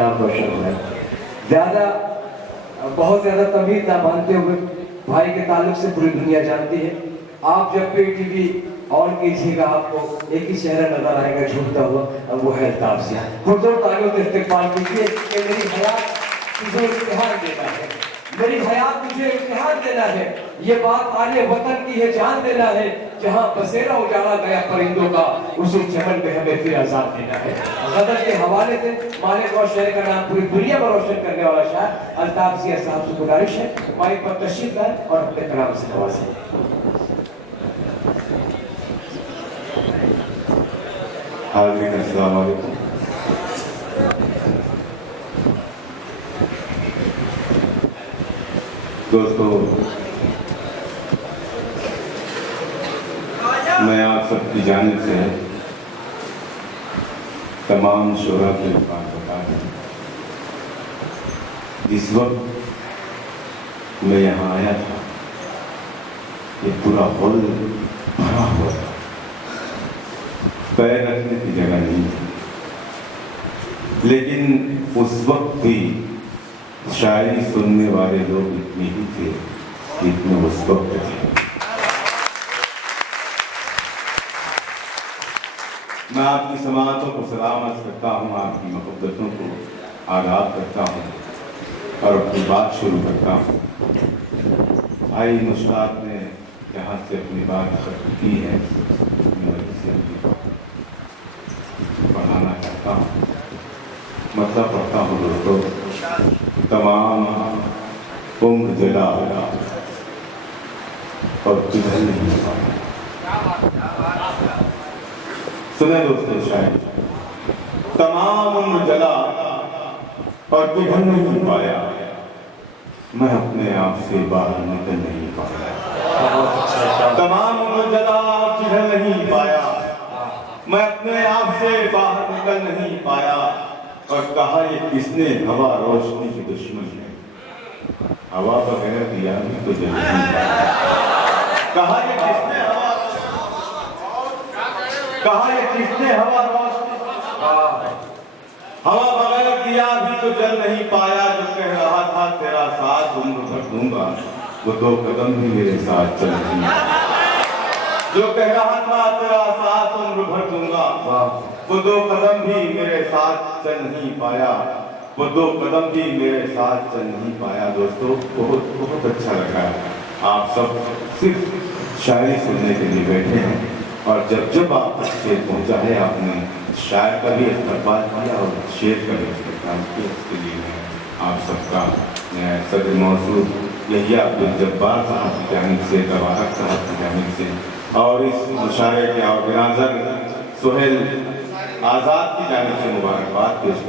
نام روشن ہو رہا ہے۔ بہت زیادہ تمیز نہ مانتے ہوئے بھائی کے تعلق سے پوری دنیا جانتی ہے۔ آپ جب بھی ٹی وی آن کیجیے گا آپ کو ایک ہی چہرہ نظر آئے گا جھومتا ہوا، اور وہ ہے الطاف ضیاء۔ پرزور تالیوں سے استقبال کیجیے کہ میری حیات تجھے امتحان دینا ہے، میری حیات تجھے امتحان دینا ہے، یہ بات آنے وطن کی ہے جان دینا ہے، جہاں بسیرا اجالا گیا پرندوں کا اسی چمن میں ہمیں پھر آزاد دینا ہے۔ غزل کے حوالے سے مالک اور شعر کا نام پوری دنیا میں روشن کرنے والا شاعر الطاف ضیاء صاحب سے گزارش ہے مائک پر تشریف لائیں اور اپنے کلام سے نوازیں۔ حاضرین السلام علیکم۔ دوستو، میں آپ سب کی جانب سے تمام شعراء کے بات بتا رہا ہوں۔ جس وقت میں یہاں آیا تھا یہ پورا ہال بھرا ہوا تھا، پیر رکھنے کی جگہ نہیں تھی، لیکن اس وقت بھی شاعری سننے والے لوگ اتنے ہی تھے جتنے اس وقت تھے۔ میں آپ کی سماعتوں کو سلامت کرتا ہوں، آپ کی محبتوں کو آداب کرتا ہوں اور اپنی بات شروع کرتا ہوں۔ بھائی مشتاق نے یہاں سے اپنی بات ختم کی ہے، میں اسے پڑھانا چاہتا ہوں، مطلب پڑھتا ہوں دوستو۔ تمام عمر جلا اور پگھل نہیں پایا۔ سنیں دوستو شاعر، تمام عمر جلا اور پگھل نہیں پایا، میں اپنے آپ سے باہر نکل نہیں پایا۔ تمام عمر جلا اور پگھل نہیں پایا، میں اپنے آپ سے باہر نکل نہیں پایا، اور کہا یہ کس نے ہوا روشنی کی دشمن ہے، ہوا بغیر دیا بھی تو جل نہیں پایا۔ کہا یہ کس نے ہوا روشنی، ہوا بغیر دیا بھی تو جل نہیں پایا۔ جو کہہ رہا تھا تیرا ساتھ عمر بھر دوں گا، وہ دو قدم بھی میرے ساتھ چل نہیں پایا۔ جو کہہ رہا تھا تیرا ساتھ عمر بھر دوں گا، وہ دو قدم بھی میرے ساتھ چل نہیں پایا، وہ دو قدم بھی میرے ساتھ چل نہیں پایا۔ دوستو، بہت بہت اچھا لگا ہے، آپ سب صرف شاعری سننے کے لیے بیٹھے ہیں، اور جب آپ تک شعر پہنچا ہے آپ نے شاعر کا بھی استقبال کیا اور شعر کا بھی استقبال کیا، اس کے لیے میں آپ سب کا میں صدر موصول یحییٰ عبدالجبار صاحب کی جانب سے، تبارک صاحب کی جانب سے، اور اس مشاعرے کے آرگنائزر سہیل آزاد کی جانب سے مبارکباد پیش کرتا ہوں۔